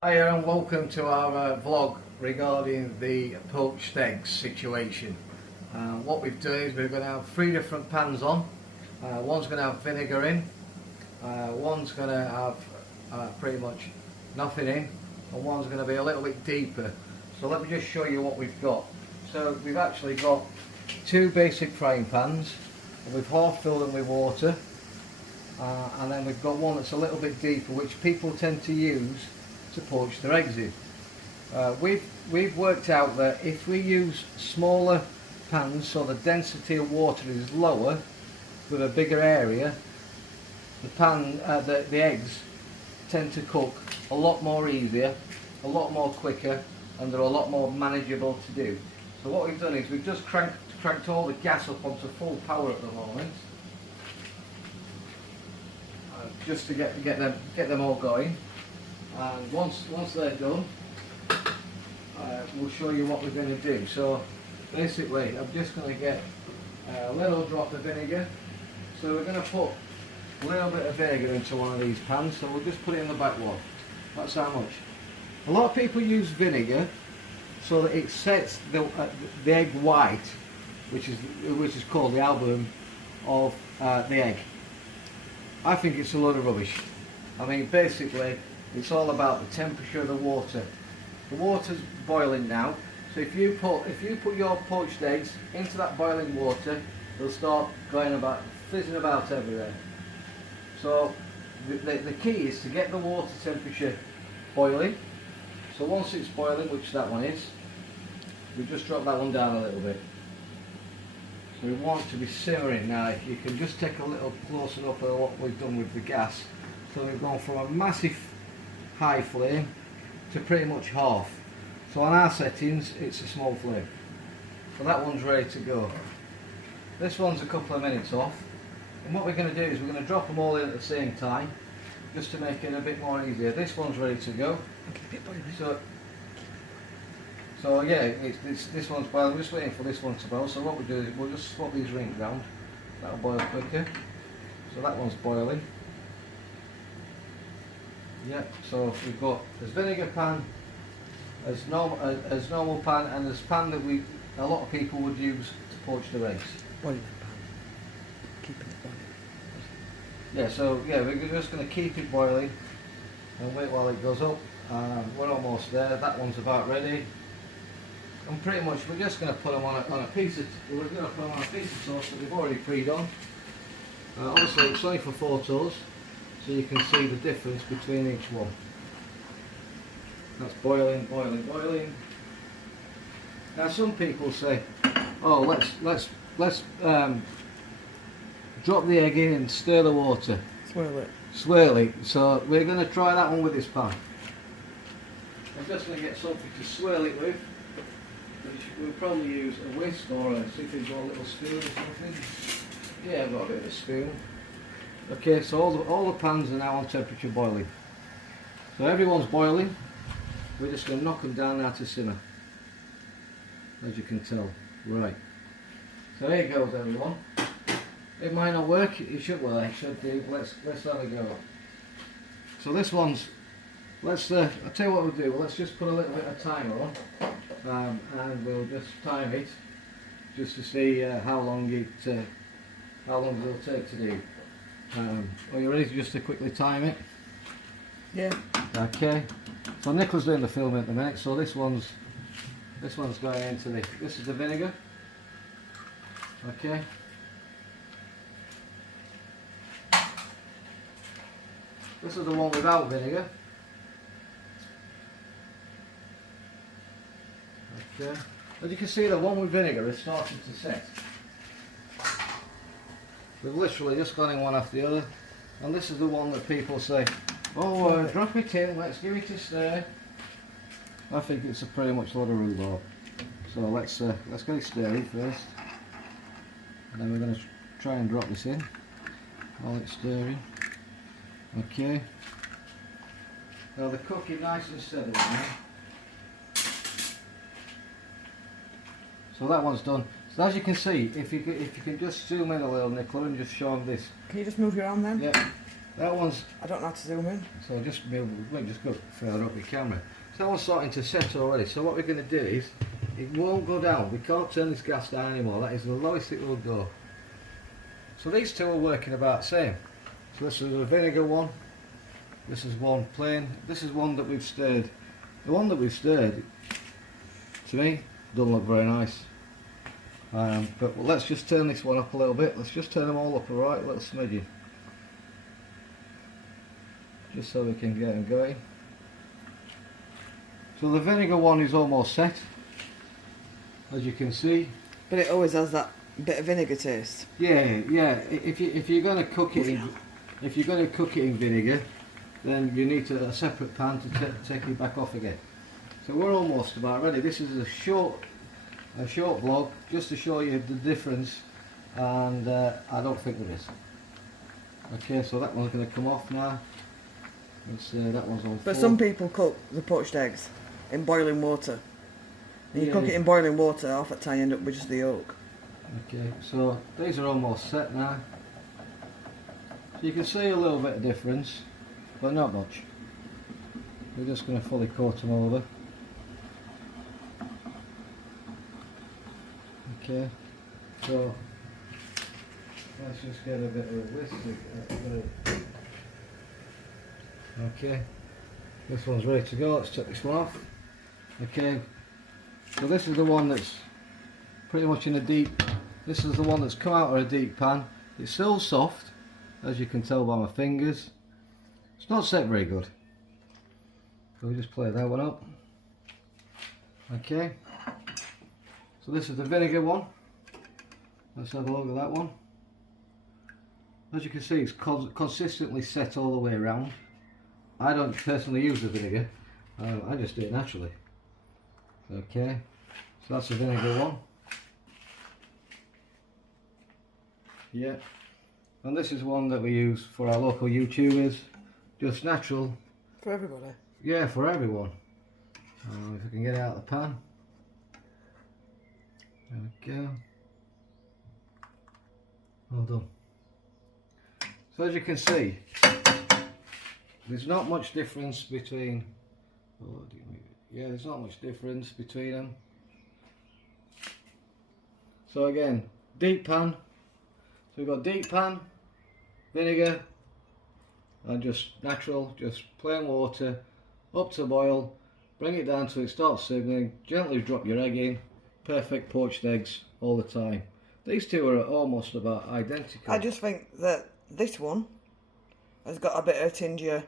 Hi and welcome to our vlog regarding the poached eggs situation. What we've done is we're going to have three different pans on. One's going to have vinegar in, one's going to have pretty much nothing in, and one's going to be a little bit deeper. So let me just show you what we've got. So we've actually got two basic frying pans, and we've half filled them with water, and then we've got one that's a little bit deeper, which people tend to use to poach their eggs in. We've worked out that if we use smaller pans, so the density of water is lower with a bigger area, the eggs tend to cook a lot more easier, a lot more quicker, and they're a lot more manageable to do. So what we've done is we've just cranked all the gas up onto full power at the moment, just to get them all going. And once they're done, we'll show you what we're going to do. So basically I'm just going to get a little drop of vinegar. So we're going to put a little bit of vinegar into one of these pans, so we'll just put it in the back one. That's how much. A lot of people use vinegar so that it sets the egg white, which is called the album of the egg. I think it's a load of rubbish. I mean, basically it's all about the temperature of the water. The water's boiling now, so if you put your poached eggs into that boiling water, they'll start fizzing about everywhere. So the key is to get the water temperature boiling. So once it's boiling, which that one is, we just drop that one down a little bit. So we want it to be simmering now. You can just take a little closer up at what we've done with the gas. So we've gone from a massive high flame to pretty much half. So on our settings it's a small flame. So that one's ready to go. This one's a couple of minutes off, and what we're going to do is we're going to drop them all in at the same time just to make it a bit more easier. This one's ready to go. So yeah, this one's boiling. We're just waiting for this one to boil. So what we do is we'll just swap these rings round. That'll boil quicker. So that one's boiling. Yeah, so we've got this vinegar pan, as normal pan, and this pan that a lot of people would use to poach their eggs. Boiling pan. Keeping it boiling. Yeah, so yeah, we're just going to keep it boiling and wait while it goes up. We're almost there. That one's about ready. And pretty much we're just going to put them on a piece of sauce that we've already pre-done. Obviously it's only for photos, so you can see the difference between each one. That's boiling, boiling, boiling. Now some people say, oh, let's drop the egg in and stir the water. Swirl it. Swirl it. So we're going to try that one with this pan. I'm just going to get something to swirl it with. We'll probably use a whisk or see if we've got a little spoon or something. Yeah, I've got a bit of a spoon. Okay, so all the pans are now on temperature boiling. So everyone's boiling. We're just going to knock them down now to simmer, as you can tell. Right. So here goes, everyone. It might not work. It should work. It should do. Let's have a go. So this one's. I'll tell you what we'll do. Let's just put a little bit of timer on, and we'll just time it, just to see how long it'll take to do. Are you ready just to quickly time it? Yeah. Okay. So Nicola's doing the filming at the minute. So this one's going into this is the vinegar. Okay. This is the one without vinegar. Okay. As you can see, the one with vinegar is starting to set. We've literally just gone in one after the other, and this is the one that people say, oh, drop it in, let's give it a stir. I think it's a pretty much lot of rhubarb. So let's get it stirring first, and then we're going to try and drop this in while it's stirring. Okay. Now they're cooking nice and steady now. So that one's done. So as you can see, if you can just zoom in a little, Nicola, and just show them this. Can you just move your arm then? Yeah. That one's, I don't know how to zoom in. so just move, just go further up your camera. So that one's starting to set already. So what we're going to do is, it won't go down. We can't turn this gas down anymore. That is the lowest it will go. So these two are working about the same. So this is a vinegar one. This is one plain. This is one that we've stirred. The one that we've stirred, to me, doesn't look very nice. But let's just turn this one up a little bit. Let's just turn them all up a right little smidgen. Just so we can get them going. So the vinegar one is almost set, as you can see. But it always has that bit of vinegar taste. Yeah, yeah. If you're going to cook it in vinegar, then you need a separate pan to take it back off again. So we're almost about ready. This is a short vlog just to show you the difference, and I don't think there is. Okay, so that one's going to come off now. That one's on. But some people cook the poached eggs in boiling water. And you Yeah, cook it in boiling water, half at time you end up with just the yolk. Okay, so these are almost set now. So you can see a little bit of difference, but not much. We're just going to fully coat them over. Okay, so let's just get a bit of a whisk. Okay, this one's ready to go. Let's take this one off. Okay, so this is the one that's pretty much in a deep. This is the one that's come out of a deep pan. It's still soft, as you can tell by my fingers. It's not set very good. So we just play that one up. Okay. So this is the vinegar one. Let's have a look at that one. As you can see, it's consistently set all the way around. I don't personally use the vinegar. I just do it naturally. Okay. So that's the vinegar one. Yeah. And this is one that we use for our local YouTubers. Just natural. For everybody? Yeah, for everyone. If I can get it out of the pan. There we go. Well done. So as you can see, there's not much difference between. Yeah, there's not much difference between them. So again, deep pan. So we've got deep pan, vinegar, and just natural, just plain water, up to boil, bring it down till it starts simmering, gently drop your egg in, perfect poached eggs all the time. These two are almost about identical. I just think that this one has got a bit of a tinge of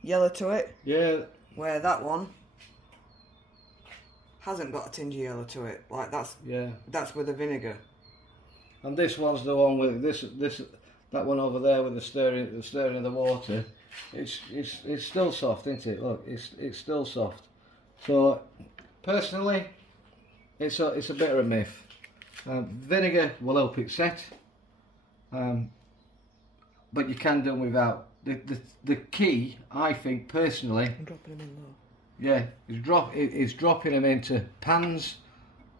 yellow to it. Yeah. Where that one hasn't got a tinge of yellow to it. Like that's with the vinegar. And this one's the one with that one over there with the stirring of the water. It's still soft, isn't it? Look, it's still soft. So personally, it's a bit of a myth. Vinegar will help it set, but you can do them without. The key, I think personally, I'm dropping them in low. yeah, is dropping them into pans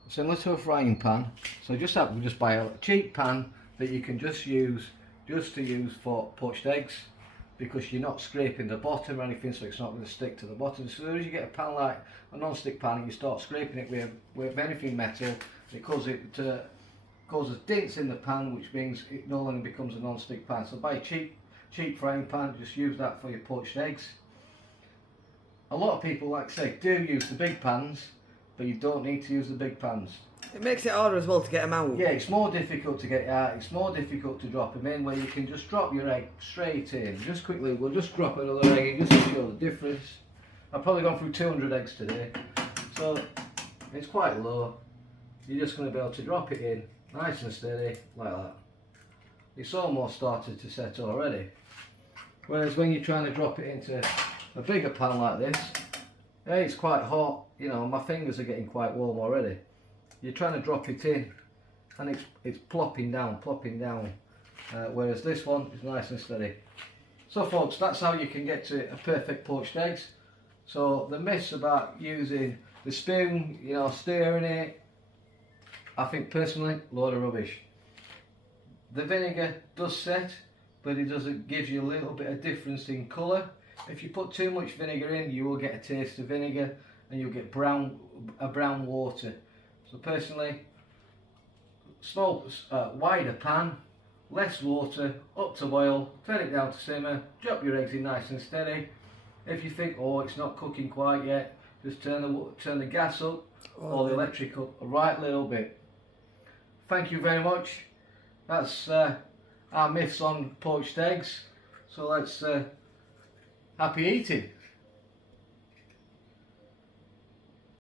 similar to a frying pan. So just buy a cheap pan that you can just use for poached eggs, because you're not scraping the bottom or anything, so it's not going to stick to the bottom. So as you get a pan like a non-stick pan and you start scraping it with anything metal, it causes dents in the pan, which means it no longer becomes a non-stick pan. So buy a cheap frying pan, just use that for your poached eggs. A lot of people, like I say, do use the big pans, but you don't need to use the big pans. It makes it harder as well to get them out. Yeah, it's more difficult to get out, it's more difficult to drop them in, where you can just drop your egg straight in. Just quickly, we'll just drop another egg in just to show the difference. I've probably gone through 200 eggs today, so it's quite low. You're just going to be able to drop it in, nice and steady, like that. It's almost started to set already. Whereas when you're trying to drop it into a bigger pan like this, hey, it's quite hot, you know, my fingers are getting quite warm already. You're trying to drop it in and it's plopping down. Whereas this one is nice and steady. So folks, that's how you can get to a perfect poached eggs. So the myths about using the spoon, you know, stirring it, I think personally, load of rubbish. The vinegar does set, but it gives you a little bit of difference in colour. If you put too much vinegar in, you will get a taste of vinegar and you'll get brown water. So personally, wider pan, less water, up to boil, turn it down to simmer, drop your eggs in nice and steady. If you think, oh, it's not cooking quite yet, just turn the gas up or the electric up a right little bit. Thank you very much. That's our myths on poached eggs. So let's happy eating.